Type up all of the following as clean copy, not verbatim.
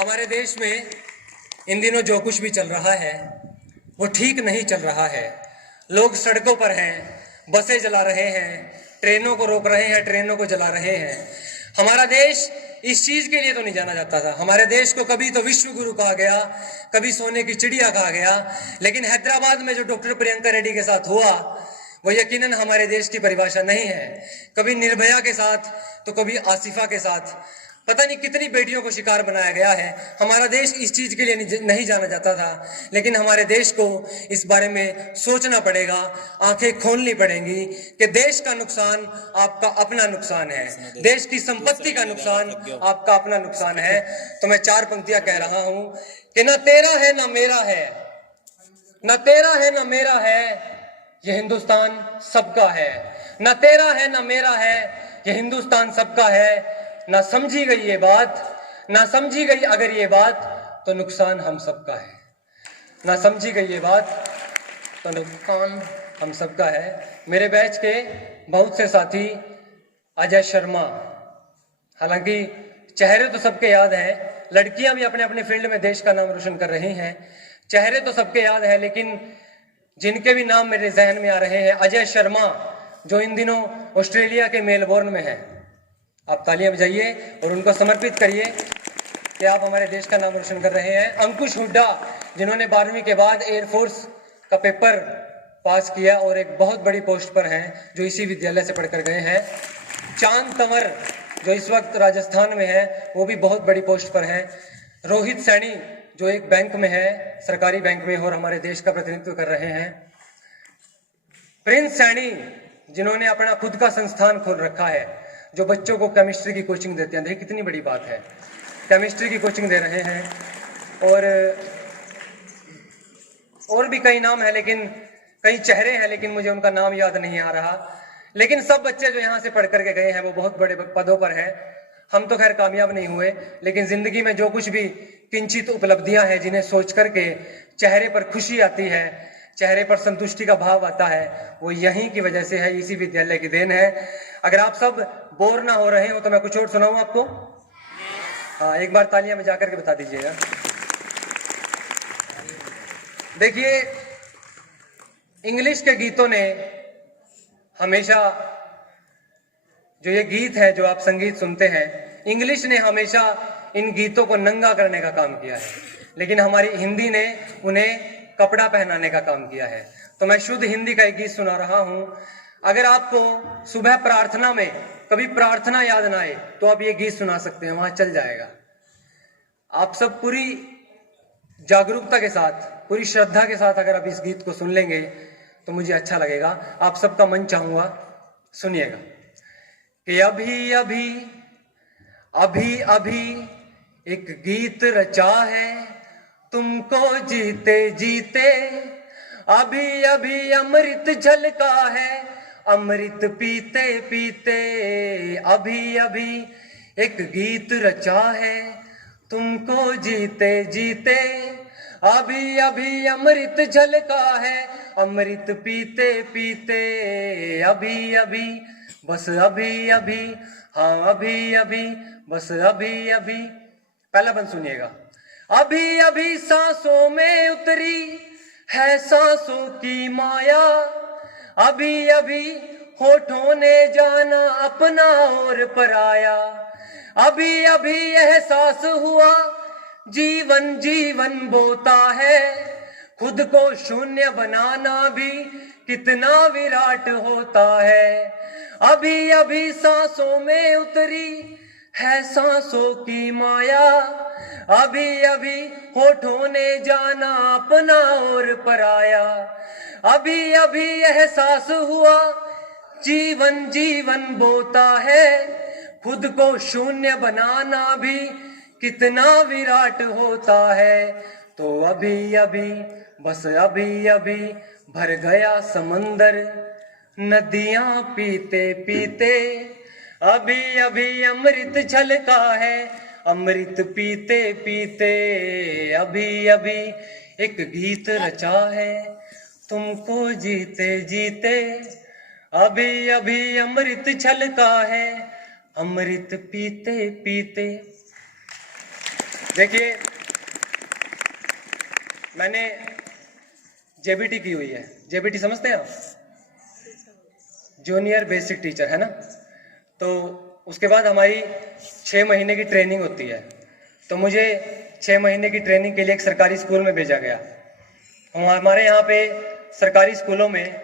हमारे देश में इन दिनों जो कुछ भी चल रहा है वो ठीक नहीं चल रहा है। लोग सड़कों पर हैं, बसें जला रहे हैं, ट्रेनों को रोक रहे हैं, ट्रेनों को जला रहे हैं। हमारा देश इस चीज के लिए तो नहीं जाना जाता था। हमारे देश को कभी तो विश्व गुरु कहा गया, कभी सोने की चिड़िया कहा गया, लेकिन हैदराबाद में जो डॉक्टर प्रियंका रेड्डी के साथ हुआ वो यकीनन हमारे देश की परिभाषा नहीं है। कभी निर्भया के साथ तो कभी आसिफा के साथ, पता नहीं कितनी बेटियों को शिकार बनाया गया है। हमारा देश इस चीज के लिए नहीं जाना जाता था, लेकिन हमारे देश को इस बारे में सोचना पड़ेगा, आंखें खोलनी पड़ेंगी कि देश का नुकसान आपका अपना नुकसान है, देश की संपत्ति का नुकसान आपका अपना नुकसान है। तो मैं 4 पंक्तियां कह रहा हूं कि ना तेरा है ना मेरा है, ना तेरा है ना मेरा है, ये हिंदुस्तान सबका है। ना तेरा है ना मेरा है, ये हिंदुस्तान सबका है। ना समझी गई ये बात, ना समझी गई अगर ये बात तो नुकसान हम सबका है। ना समझी गई ये बात तो नुकसान हम सबका है। मेरे बैच के बहुत से साथी, अजय शर्मा, हालांकि चेहरे तो सबके याद हैं, लड़कियां भी अपने अपने फील्ड में देश का नाम रोशन कर रही हैं, चेहरे तो सबके याद है, लेकिन जिनके भी नाम मेरे जहन में आ रहे हैं, अजय शर्मा जो इन दिनों ऑस्ट्रेलिया के मेलबोर्न में है, आप तालियां बजाइए और उनको समर्पित करिए कि आप हमारे देश का नाम रोशन कर रहे हैं। अंकुश हुड्डा जिन्होंने 12वीं के बाद एयरफोर्स का पेपर पास किया और एक बहुत बड़ी पोस्ट पर हैं, जो इसी विद्यालय से पढ़कर गए हैं। चांद तंवर जो इस वक्त राजस्थान में है, वो भी बहुत बड़ी पोस्ट पर हैं। रोहित सैनी जो एक बैंक में है, सरकारी बैंक में, और हमारे देश का प्रतिनिधित्व कर रहे हैं। प्रिंस सैनी जिन्होंने अपना खुद का संस्थान खोल रखा है, जो बच्चों को केमिस्ट्री की कोचिंग देते हैं। देखिए कितनी बड़ी बात है, केमिस्ट्री की कोचिंग दे रहे हैं। और भी कई नाम है, लेकिन कई चेहरे हैं, लेकिन मुझे उनका नाम याद नहीं आ रहा। लेकिन सब बच्चे जो यहाँ से पढ़ करके गए हैं वो बहुत बड़े पदों पर हैं। हम तो खैर कामयाब नहीं हुए, लेकिन जिंदगी में जो कुछ भी किंचित उपलब्धियां हैं, जिन्हें सोच करके चेहरे पर खुशी आती है, चेहरे पर संतुष्टि का भाव आता है, वो यहीं की वजह से है, इसी विद्यालय की देन है। अगर आप सब बोर ना हो रहे हो तो मैं कुछ और सुनाऊं आपको। हाँ, एक बार तालियां बजा करके बता दीजिएगा। देखिए, इंग्लिश के गीतों ने हमेशा, जो ये गीत है जो आप संगीत सुनते हैं, इंग्लिश ने हमेशा इन गीतों को नंगा करने का काम किया है, लेकिन हमारी हिंदी ने उन्हें कपड़ा पहनाने का काम किया है। तो मैं शुद्ध हिंदी का एक गीत सुना रहा हूं। अगर आपको सुबह प्रार्थना में कभी प्रार्थना याद ना आए तो आप ये गीत सुना सकते हैं, वहां चल जाएगा। आप सब पूरी जागरूकता के साथ, पूरी श्रद्धा के साथ अगर आप इस गीत को सुन लेंगे तो मुझे अच्छा लगेगा। आप सबका मन चाहूंगा, सुनिएगा कि अभी अभी अभी अभी एक गीत रचा है तुमको जीते जीते, अभी अभी अमृत झलका है अमृत पीते पीते, अभी अभी एक गीत रचा है तुमको जीते जीते, अभी अभी अमृत झलका है अमृत पीते पीते, अभी अभी बस अभी अभी, हाँ अभी अभी बस अभी अभी। पहला बंद सुनिएगा। अभी अभी सांसों में उतरी है सांसों की माया, अभी अभी होठों ने जाना अपना और पराया, अभी अभी एहसास हुआ जीवन जीवन बोता है, खुद को शून्य बनाना भी कितना विराट होता है, अभी अभी सांसों में उतरी है सांसों की माया, अभी अभी होठों ने जाना अपना और पराया, अभी अभी एहसास हुआ जीवन जीवन बोता है, खुद को शून्य बनाना भी कितना विराट होता है। तो अभी अभी बस अभी अभी भर गया समंदर नदियां पीते पीते, अभी अभी अमृत झलका है अमृत पीते पीते, अभी अभी एक गीत रचा है तुमको जीते जीते, अभी अभी अमृत छलका है अमृत पीते पीते। देखिए, मैंने जेबीटी की हुई है। जेबीटी समझते हैं आप? जूनियर बेसिक टीचर, है ना? तो उसके बाद हमारी 6 महीने की ट्रेनिंग होती है। तो मुझे 6 महीने की ट्रेनिंग के लिए एक सरकारी स्कूल में भेजा गया। हमारे यहाँ पे सरकारी स्कूलों में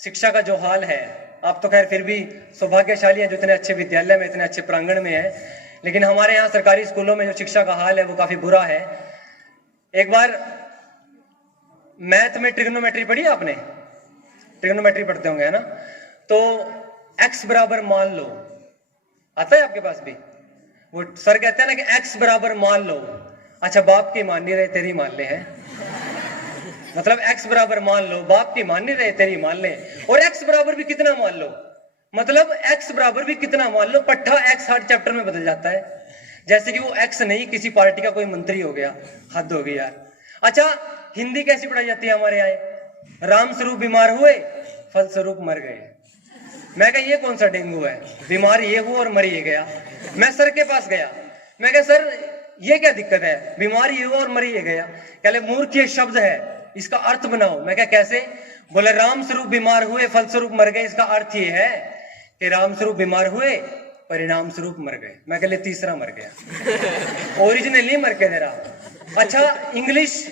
शिक्षा का जो हाल है, आप तो खैर फिर भी सौभाग्यशाली हैं जो इतने अच्छे विद्यालय में, इतने अच्छे प्रांगण में है, लेकिन हमारे यहाँ सरकारी स्कूलों में जो शिक्षा का हाल है वो काफी बुरा है। एक बार मैथ में ट्रिग्नोमेट्री पढ़ी आपने? ट्रिग्नोमेट्री पढ़ते होंगे, है ना? तो x बराबर मान लो, आता है आपके पास भी? वो सर कहते हैं ना कि x बराबर मान लो। अच्छा, बाप की मान नहीं रहे, तेरी मान ले, है मतलब x बराबर मान लो, बाप की मान नहीं रहे, तेरी मान ले। और x बराबर भी कितना मान लो, मतलब x बराबर भी कितना मान लो, पट्टा x हर चैप्टर में बदल जाता है। जैसे कि वो x नहीं, किसी पार्टी का कोई मंत्री हो गया। हद हो गई यार। अच्छा, हिंदी कैसी पढ़ाई जाती है हमारे यहाँ? राम स्वरूप बीमार हुए, फलस्वरूप मर गए। मैं कहा ये कौन सा डेंगू है? बीमार ये हुआ और मर ये गया। मैं सर के पास गया, मैं कहा सर ये क्या दिक्कत है? बीमार ये हुआ और मर ये गया। कहले मूर्ख ये शब्द है, इसका अर्थ बनाओ। मैं कहा कैसे? बोले राम स्वरूप बीमार हुए, फलस्वरूप मर गए, इसका अर्थ ये है कि राम स्वरूप बीमार हुए, परिणाम स्वरूप मर गए। मैं कहले तीसरा मर गया, ओरिजिनली मर के दे रहा। अच्छा, इंग्लिश,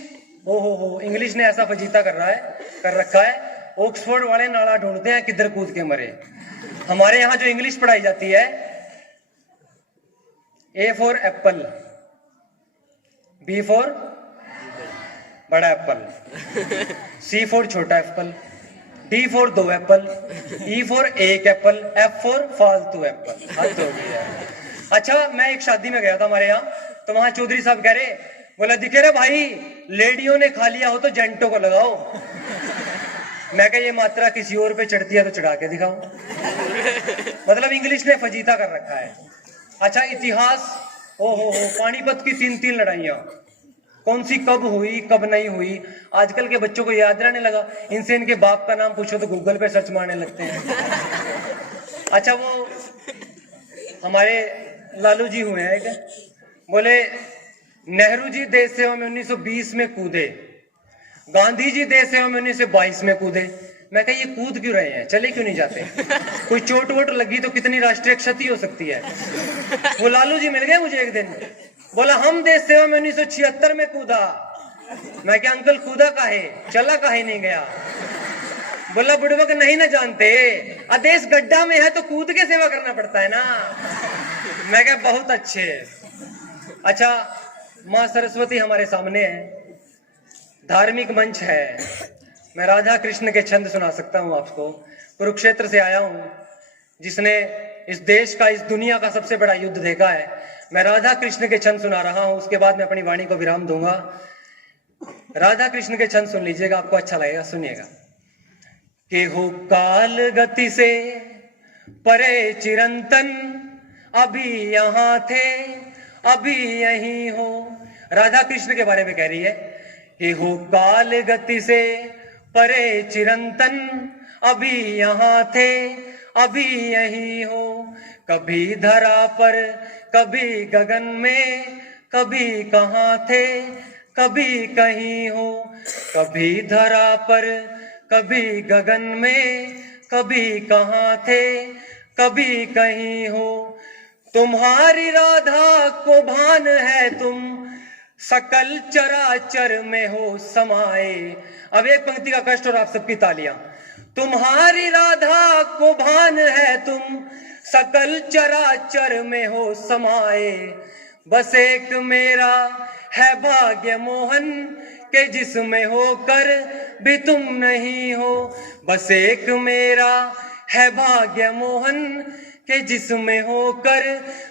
हो इंग्लिश ने ऐसा फजीता कर रखा है, ऑक्सफोर्ड वाले नाला ढूंढते हैं किधर कूद के मरे। हमारे यहाँ जो इंग्लिश पढ़ाई जाती है, A for apple, B for बड़ा एप्पल, सी फॉर छोटा apple, D for 2 apple, E for 1 apple, F for फालतू एप्पल। हद हो गई है। अच्छा, मैं एक शादी में गया था हमारे यहाँ, तो वहां चौधरी साहब कह रहे, बोला दिखे रे भाई, लेडियों ने खा लिया हो तो जेंटो को लगाओ। मैं कहा ये मात्रा किसी और पे चढ़ती है तो चढ़ा के दिखाओ। मतलब इंग्लिश ने फजीता कर रखा है। अच्छा, इतिहास, हो पानीपत की 3 लड़ाइयां, कौन सी कब हुई कब नहीं हुई, आजकल के बच्चों को याद रहने लगा। इनसे इनके बाप का नाम पूछो तो गूगल पे सर्च मारने लगते हैं। अच्छा, वो हमारे लालू जी हुए हैं, बोले नेहरू जी देश सेवा में 1920 में कूदे, गांधी जी देश सेवा में 1922 में कूदे। मैं कहा ये कूद क्यों रहे हैं, चले क्यों नहीं जाते? कोई चोट वोट लगी तो कितनी राष्ट्रीय क्षति हो सकती है। वो लालू जी मिल गए मुझे एक दिन, बोला हम देश सेवा में 1976 में कूदा। मैं क्या अंकल कूदा काहे, चला काहे नहीं गया? बोला बुढ़वक नहीं ना जानते, देश गड्ढा में है तो कूद के सेवा करना पड़ता है ना। मैं क्या बहुत अच्छे। अच्छा, माँ सरस्वती हमारे सामने है, धार्मिक मंच है, मैं राधा कृष्ण के छंद सुना सकता हूँ आपको। कुरुक्षेत्र से आया हूँ, जिसने इस देश का, इस दुनिया का सबसे बड़ा युद्ध देखा है। मैं राधा कृष्ण के छंद सुना रहा हूँ, उसके बाद मैं अपनी वाणी को विराम दूंगा। राधा कृष्ण के छंद सुन लीजिएगा, आपको अच्छा लगेगा, सुनिएगा। कि हो काल गति से परे चिरंतन, अभी यहाँ थे अभी यहीं हो। राधा कृष्ण के बारे में कह रही है कि हो काल गति से परे चिरंतन, अभी यहाँ थे अभी यहीं हो। कभी धरा पर कभी गगन में, कभी कहाँ थे कभी कहीं हो। कभी धरा पर कभी गगन में, कभी कहाँ थे कभी कहीं हो। तुम्हारी राधा को भान है तुम सकल चराचर में हो समाये। अब एक पंक्ति का कष्ट और आप सबकी तालियां। तुम्हारी राधा को भान है तुम सकल चराचर में हो समाये। बस एक मेरा है भाग्य मोहन के जिसमें होकर भी तुम नहीं हो। बस एक मेरा है भाग्य मोहन के जिसमें होकर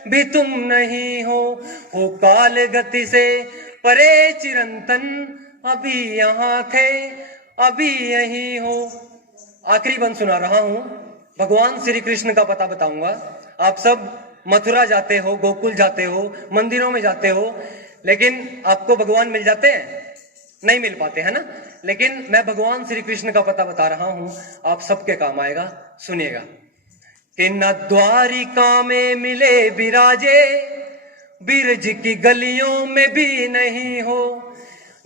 भी तुम नहीं हो। काल गति से परे चिरंतन, अभी यहाँ थे अभी यहीं हो। आखिरी बंद सुना रहा हूं, भगवान श्री कृष्ण का पता बताऊंगा। आप सब मथुरा जाते हो, गोकुल जाते हो, मंदिरों में जाते हो, लेकिन आपको भगवान मिल जाते हैं? नहीं मिल पाते, है ना? लेकिन मैं भगवान श्री कृष्ण का पता बता रहा हूं, आप सबके काम आएगा, सुनिएगा। कि न द्वारिका में मिले बिराजे, बिरज की गलियों में भी नहीं हो,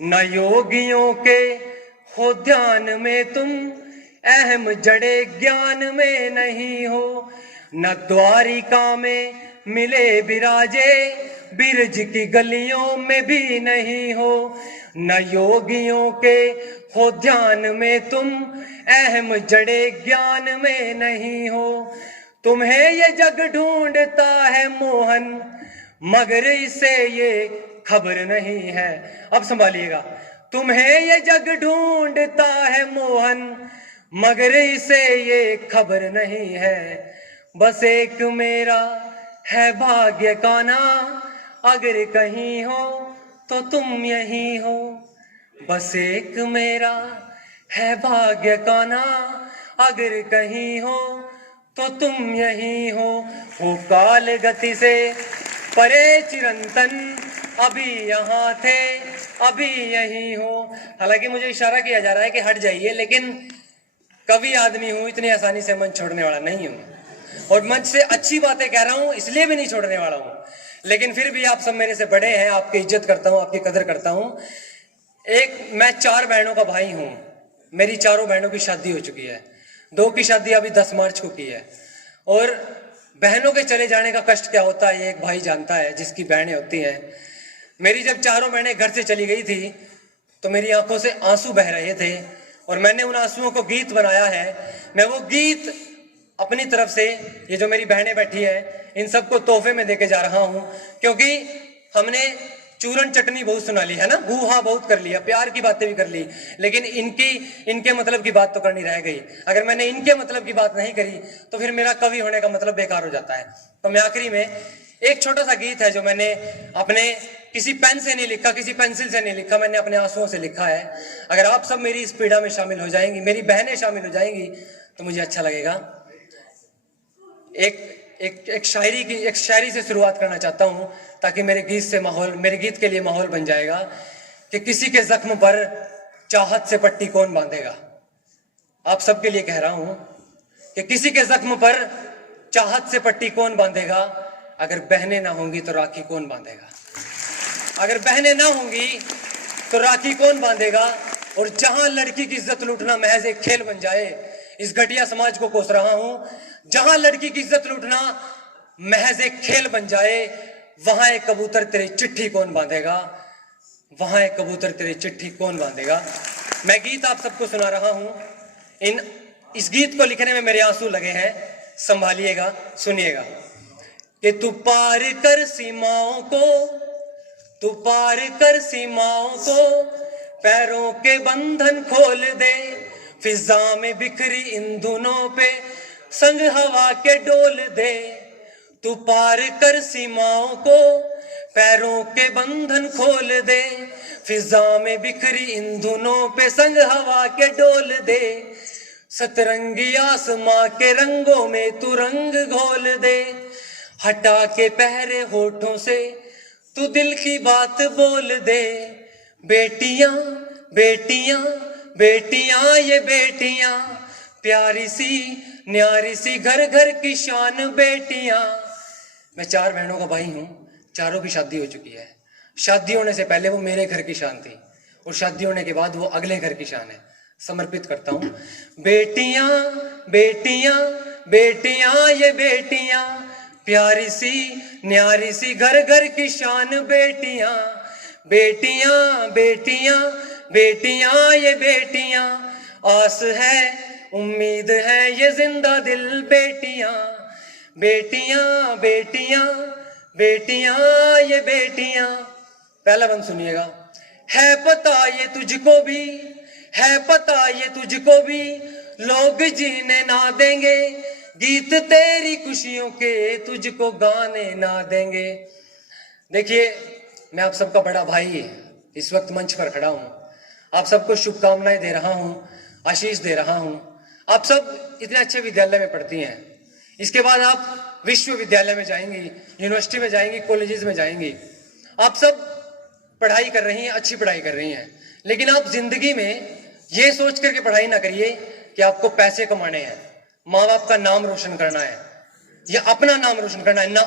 न योगियों के हो ध्यान में तुम, अहम जड़े ज्ञान में नहीं हो, न द्वारिका में मिले विराजे, बिरज की गलियों में भी नहीं हो, न योगियों के हो ध्यान में तुम, अहम जड़े ज्ञान में नहीं हो। तुम्हें ये जग ढूंढता है मोहन, मगर इसे ये खबर नहीं है। अब संभालिएगा, तुम्हें ये जग ढूंढता है मोहन, मगर इसे ये खबर नहीं है। बस एक मेरा है भाग्य का ना, अगर कहीं हो तो तुम यहीं हो। बस एक मेरा है भाग्य का ना, अगर कहीं हो तो तुम यहीं हो काल गति से परे चिरंतन, अभी यहाँ थे अभी यहीं हो। हालांकि मुझे इशारा किया जा रहा है कि हट जाइए, लेकिन कवि आदमी हूं, इतनी आसानी से मंच छोड़ने वाला नहीं हूं, और मंच से अच्छी बातें कह रहा हूं इसलिए भी नहीं छोड़ने वाला हूं। लेकिन फिर भी आप सब मेरे से बड़े हैं, आपकी इज्जत करता हूं, आपकी कदर करता हूं। मैं 4 बहनों का भाई हूं, मेरी 4 बहनों की शादी हो चुकी है, 2 की शादी अभी 10 मार्च को की है। और बहनों के चले जाने का कष्ट क्या होता है ये एक भाई जानता है, जिसकी बहनें होती हैं। मेरी जब 4 बहनें घर से चली गई थी तो मेरी आंखों से आंसू बह रहे थे, और मैंने उन आंसुओं को गीत बनाया है। मैं वो गीत अपनी तरफ से, ये जो मेरी बहनें बैठी है, इन सबको तोहफे में देके जा रहा हूं, क्योंकि हमने चूरन चटनी बहुत सुना ली है ना, हू हा बहुत कर लिया, प्यार की बातें भी कर ली, लेकिन इनके मतलब की बात तो करनी रह गई। अगर मैंने इनके मतलब की बात नहीं करी तो फिर मेरा कवि होने का मतलब बेकार हो जाता है। तो मैं आखिरी में एक छोटा सा गीत है जो मैंने अपने किसी पेन से नहीं लिखा, किसी पेंसिल से नहीं लिखा, मैंने अपने आंसुओं से लिखा है। अगर आप सब मेरी इस पीड़ा में शामिल हो जाएंगी, मेरी बहनें शामिल हो जाएंगी, तो मुझे अच्छा लगेगा। एक शायरी से शुरुआत करना चाहता हूं, ताकि मेरे गीत के लिए माहौल बन जाएगा कि किसी के जख्म पर चाहत से पट्टी कौन बांधेगा। आप सबके लिए कह रहा हूं कि किसी के जख्म पर चाहत से पट्टी कौन बांधेगा, अगर बहनें ना होंगी तो राखी कौन बांधेगा। अगर बहनें ना होंगी तो राखी कौन बांधेगा। और जहां लड़की की इज्जत लूटना महज एक खेल बन जाए, इस घटिया समाज को कोस रहा हूं, जहां लड़की की इज्जत लूटना महज एक खेल बन जाए, वहां एक कबूतर तेरी चिट्ठी कौन बांधेगा, वहां एक कबूतर तेरी चिट्ठी कौन बांधेगा। मैं गीत आप सबको सुना रहा हूं, इस गीत को लिखने में मेरे आंसू लगे हैं, संभालिएगा, सुनिएगा। कि तू पार कर सीमाओं को, तू पार कर सीमाओं को, पैरों के बंधन खोल दे, फिजा में बिखरी इन धुनों पे संग हवा के डोल दे। तू पार कर सीमाओं को, पैरों के बंधन खोल दे, फिजा में बिखरी इन धुनों पे संग हवा के डोल दे। सतरंगी आसमां के रंगों में तू रंग घोल दे, हटा के पहरे होठों से तू दिल की बात बोल दे। बेटियां बेटियां बेटियां ये बेटियां, प्यारी सी न्यारी सी घर घर की शान बेटियां। मैं 4 बहनों का भाई हूं, चारों की शादी हो चुकी है। शादी होने से पहले वो मेरे घर की शान थी, और शादी होने के बाद वो अगले घर की शान है। समर्पित करता हूं। बेटियां बेटियां बेटियां ये बेटियां, प्यारी सी न्यारी सी घर घर की शान बेटियां। बेटियां बेटियां बेटियां ये बेटियां, आस है उम्मीद है ये जिंदा दिल बेटियां। बेटियां बेटियां बेटियां ये बेटियां। पहला बंद सुनिएगा। है पता ये तुझको भी, है पता ये तुझको भी, लोग जीने ना देंगे, गीत तेरी खुशियों के तुझको गाने ना देंगे। देखिए, मैं आप सबका बड़ा भाई इस वक्त मंच पर खड़ा हूं, आप सबको शुभकामनाएं दे रहा हूं, आशीष दे रहा हूं। आप सब इतने अच्छे विद्यालय में पढ़ती हैं, इसके बाद आप विश्वविद्यालय में जाएंगी, यूनिवर्सिटी में जाएंगी, कॉलेजेस में जाएंगी। आप सब पढ़ाई कर रही हैं, अच्छी पढ़ाई कर रही हैं, लेकिन आप जिंदगी में ये सोच करके पढ़ाई ना करिए कि आपको पैसे कमाने हैं, माँ बाप का नाम रोशन करना है या अपना नाम रोशन करना है। ना,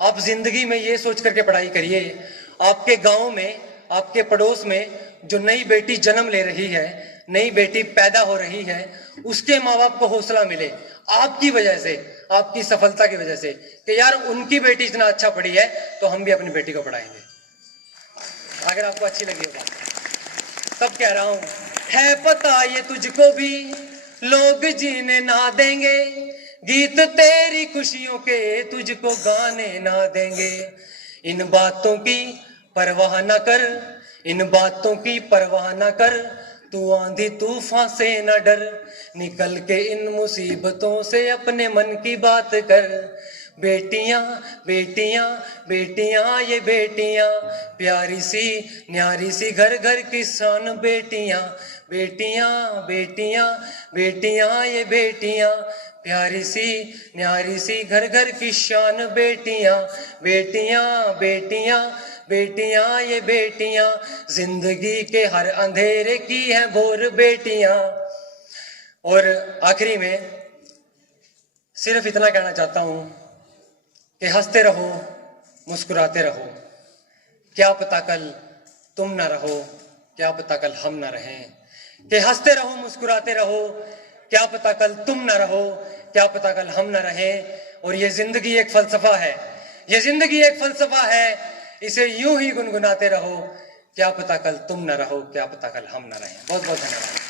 आप जिंदगी में ये सोच करके पढ़ाई करिए, आपके गांव में, आपके पड़ोस में जो नई बेटी जन्म ले रही है, नई बेटी पैदा हो रही है, उसके माँ बाप को हौसला मिले आपकी वजह से, आपकी सफलता की वजह से, कि यार उनकी बेटी इतना अच्छा पढ़ी है तो हम भी अपनी बेटी को पढ़ाएंगे। अगर आपको अच्छी लगी होगा तब कह रहा हूं, है पता ये तुझको भी लोग जीने ना देंगे, गीत तेरी खुशियों के तुझको गाने ना देंगे। इन बातों की परवाह न कर, इन बातों की परवाह न कर, तू आंधी तूफान से न डर, निकल के इन मुसीबतों से अपने मन की बात कर। बेटियां बेटियां बेटियां ये बेटियां, प्यारी सी न्यारी सी घर घर की शान बेटियां। बेटियां बेटियां बेटियां ये बेटियां, प्यारी सी न्यारी सी घर घर की शान बेटियां। बेटियां बेटियां बेटियां ये बेटियां, जिंदगी के हर अंधेरे की हैं भोर बेटियां। और आखिरी में सिर्फ इतना कहना चाहता हूं कि हंसते रहो, मुस्कुराते रहो, क्या पता कल तुम ना रहो, क्या पता कल हम ना रहें। कि हंसते रहो, मुस्कुराते रहो, क्या पता कल तुम ना रहो, क्या पता कल हम ना रहें। और ये जिंदगी एक फलसफा है, ये जिंदगी एक फलसफा है, इसे यूं ही गुनगुनाते रहो, क्या पता कल तुम ना रहो, क्या पता कल हम ना रहें। बहुत बहुत धन्यवाद।